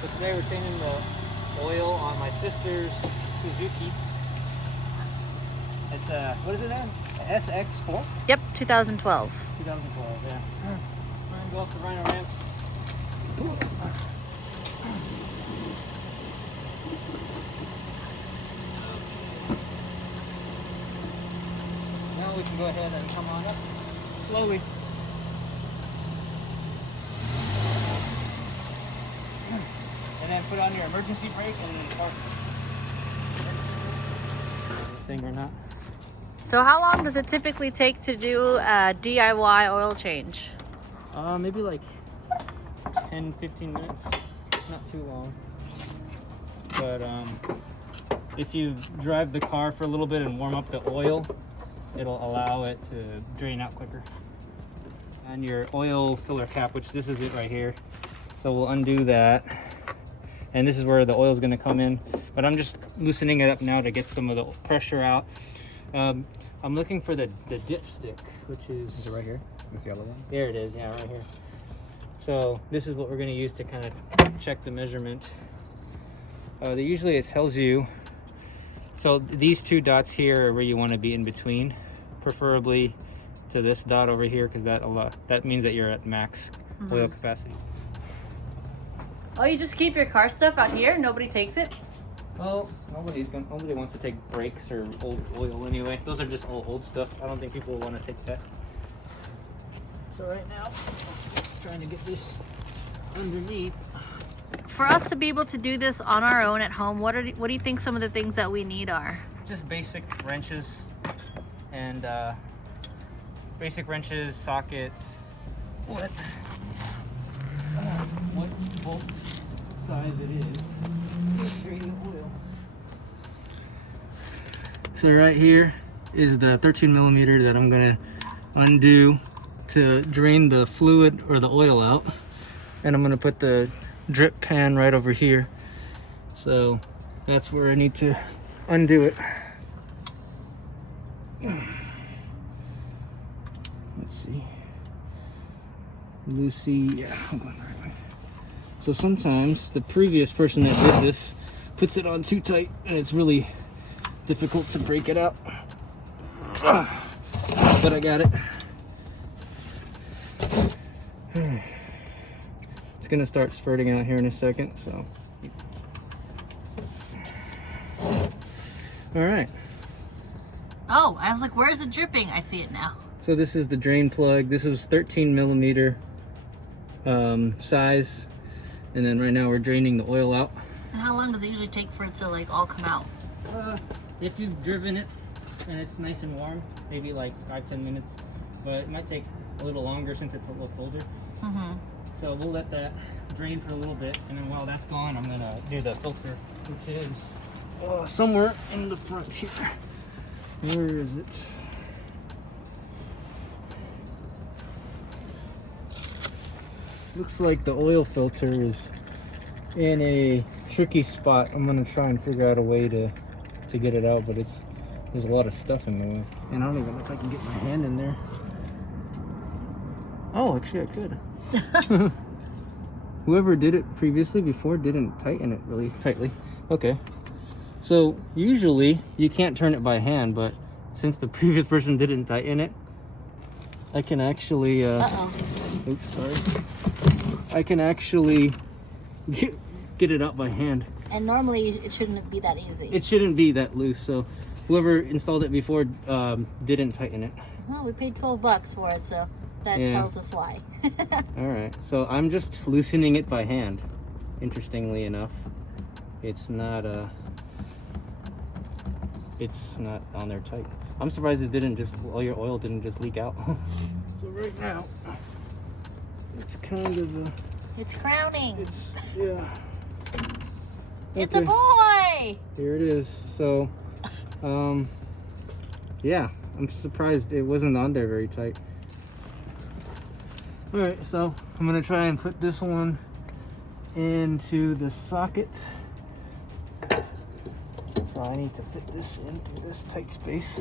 So today we're changing the oil on my sister's Suzuki. It's what is it now? SX4? Yep, 2012. 2012, yeah. We're gonna go up the Rhino ramps. Now we can go ahead and come on up slowly. And then put on your emergency brake and park. Thing or not. So how long does it typically take to do a DIY oil change? Maybe like 10-15 minutes. Not too long. But if you drive the car for a little bit and warm up the oil, it'll allow it to drain out quicker. And your oil filler cap, which this is it right here. So we'll undo that. And this is where the oil is going to come in. But I'm just loosening it up now to get some of the pressure out. I'm looking for the dipstick, which is it right here? This yellow one? There it is, yeah, right here. So this is what we're going to use to kind of check the measurement. Usually it tells you, so these two dots here are where you want to be in between, preferably to this dot over here, because that means that you're at max oil capacity. Oh, you just keep your car stuff out here? Nobody takes it? Well, nobody wants to take brakes or old oil anyway. Those are just all old stuff. I don't think people will want to take that. So right now, trying to get this underneath. For us to be able to do this on our own at home, what do you think some of the things that we need are? Just basic wrenches and sockets. What bolt size it is. Drain the oil. So right here is the 13 millimeter that I'm gonna undo to drain the fluid or the oil out, and I'm gonna put the drip pan right over here. So that's where I need to undo it. Let's see. Lucy, yeah, I'm going the right way. So sometimes the previous person that did this puts it on too tight and it's really difficult to break it out. But I got it. It's gonna start spurting out here in a second, so. All right. Oh, I was like, where's it dripping? I see it now. So this is the drain plug. This is 13 millimeter size. And then right now we're draining the oil out. And how long does it usually take for it to like all come out? If you've driven it and it's nice and warm, maybe like 5-10 minutes. But it might take a little longer since it's a little colder. So we'll let that drain for a little bit. And then while that's gone, I'm gonna do the filter, which is somewhere in the front here. Where is it? Looks like the oil filter is in a tricky spot. I'm gonna try and figure out a way to get it out, but there's a lot of stuff in the way. And I don't even know if I can get my hand in there. Oh, actually I could. Whoever did it previously before didn't tighten it really tightly. Okay. So usually you can't turn it by hand, but since the previous person didn't tighten it, I can actually oops, sorry. I can actually get it out by hand. And normally it shouldn't be that easy. It shouldn't be that loose, so whoever installed it before didn't tighten it. Well, we paid $12 for it, so that tells us why. All right, so I'm just loosening it by hand. Interestingly enough, it's not on there tight. I'm surprised it didn't just, all your oil didn't just leak out. So right now, it's kind of it's crowning. It's, yeah. It's a boy! Here it is. So, yeah, I'm surprised it wasn't on there very tight. All right, so I'm gonna try and put this one into the socket. So I need to fit this into this tight space.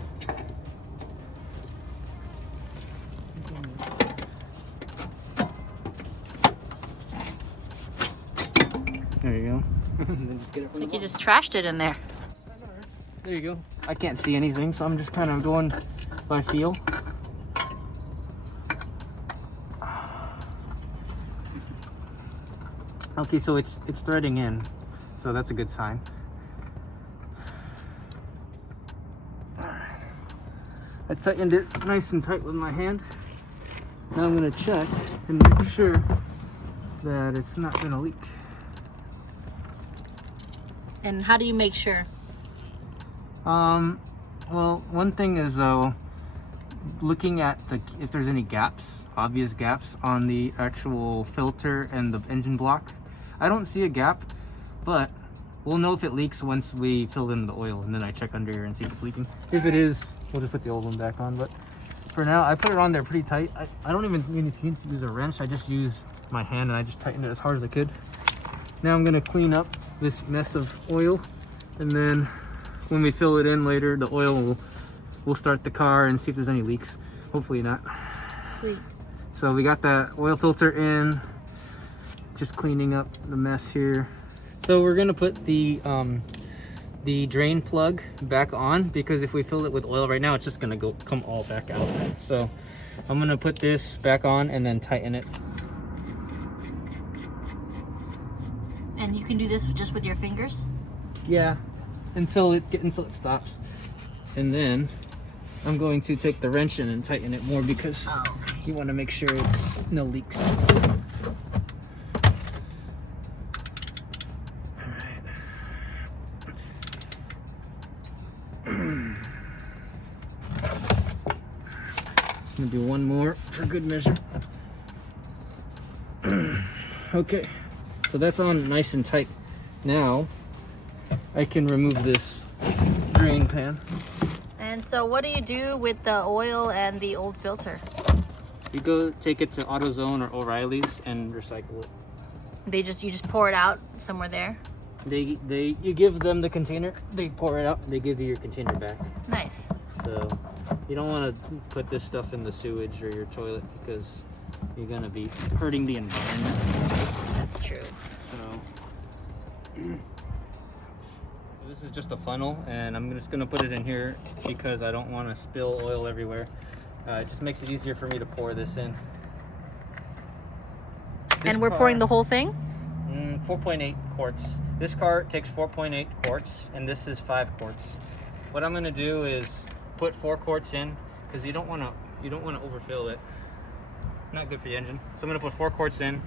There you go. Then just get it from Like the you just trashed it in there. bottom. There you go. I can't see anything, so I'm just kind of going by feel. Okay, so it's threading in, so that's a good sign. Alright. I tightened it nice and tight with my hand. Now I'm gonna check and make sure that it's not gonna leak. And how do you make sure? Well, one thing is looking at if there's any gaps, obvious gaps on the actual filter and the engine block. I don't see a gap, but we'll know if it leaks once we fill in the oil, and then I check under here and see if it's leaking. If it is, we'll just put the old one back on, but for now, I put it on there pretty tight. I don't even need to use a wrench. I just used my hand and I just tightened it as hard as I could. Now I'm gonna clean up this mess of oil, and then when we fill it in later, the oil will start the car and see if there's any leaks. Hopefully not. Sweet. So we got that oil filter in, just cleaning up the mess here. So we're gonna put the drain plug back on, because if we fill it with oil right now, it's just gonna come all back out. So I'm gonna put this back on and then tighten it. And you can do this just with your fingers? Yeah, until it stops. And then I'm going to take the wrench in and tighten it more, because you want to make sure it's no leaks. Alright. I'm gonna do one more for good measure. Okay, so that's on nice and tight. Now I can remove this drain pan. And so what do you do with the oil and the old filter? You go take it to AutoZone or O'Reilly's and recycle it. You just pour it out somewhere there? You give them the container, they pour it out, they give you your container back. Nice. So you don't want to put this stuff in the sewage or your toilet, because you're going to be hurting the environment. That's true. So this is just a funnel, and I'm just going to put it in here because I don't want to spill oil everywhere. It just makes it easier for me to pour this in. And we're pouring the whole thing? 4.8 quarts. This car takes 4.8 quarts, and this is 5 quarts. What I'm going to do is put 4 quarts in, because you don't want to overfill it. Not good for the engine. So I'm going to put 4 quarts in,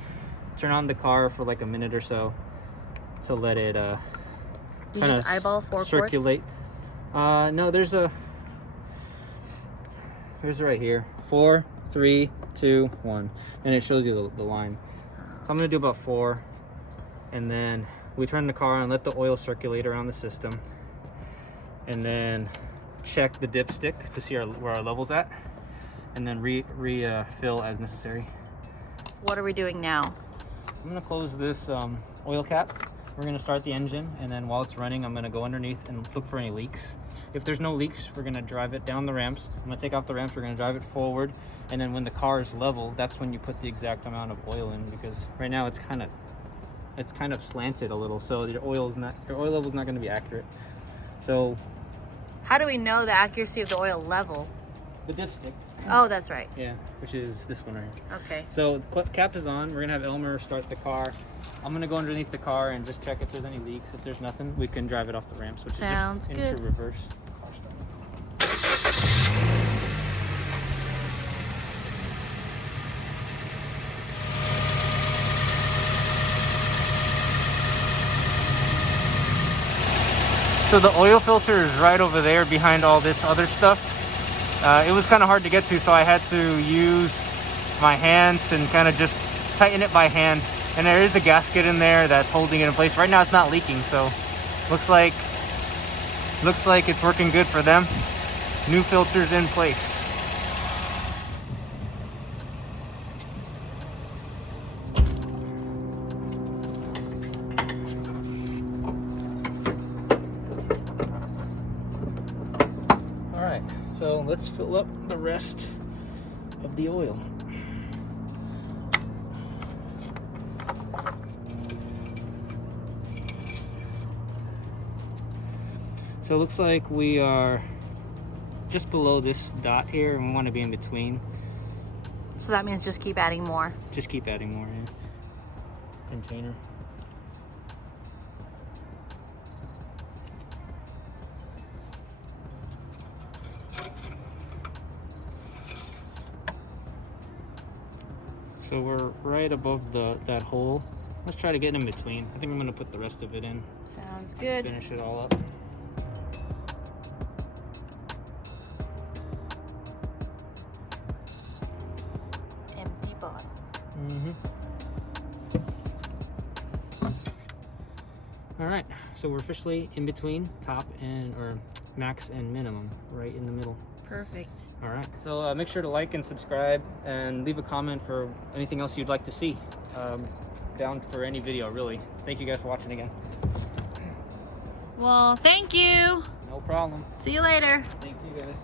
turn on the car for like a minute or so to let it you just eyeball 4 circulate. Quarts? No, there's right here. 4, 3, 2, 1, and it shows you the line. So I'm gonna do about 4, and then we turn the car on, let the oil circulate around the system, and then check the dipstick to see where our level's at, and then refill as necessary. What are we doing now? I'm gonna close this oil cap. We're gonna start the engine, and then while it's running, I'm gonna go underneath and look for any leaks. If there's no leaks, we're gonna drive it down the ramps. I'm gonna take off the ramps, we're gonna drive it forward, and then when the car is level, that's when you put the exact amount of oil in, because right now it's kind of slanted a little, so your oil level is not gonna be accurate. So how do we know the accuracy of the oil level? the dipstick. Oh, that's right. Yeah, which is this one right here. Okay. So the cap is on. We're gonna have Elmer start the car. I'm gonna go underneath the car and just check if there's any leaks. If there's nothing, we can drive it off the ramps, which Sounds is just good. into reverse. So the oil filter is right over there behind all this other stuff. It was kind of hard to get to, so I had to use my hands and kind of just tighten it by hand. And there is a gasket in there that's holding it in place. Right now it's not leaking, so looks like it's working good for them. New filters in place. So let's fill up the rest of the oil. So it looks like we are just below this dot here, and we want to be in between. So that means just keep adding more. Just keep adding more in. Container. So we're right above that hole. Let's try to get in between. I think I'm gonna put the rest of it in. Sounds good. Finish it all up. Empty bottle. All right, so we're officially in between top and, or max and minimum, right in the middle. Perfect. All right, so make sure to like and subscribe and leave a comment for anything else you'd like to see. Down for any video, really. Thank you guys for watching again. Well, thank you. No problem. See you later. Thank you guys.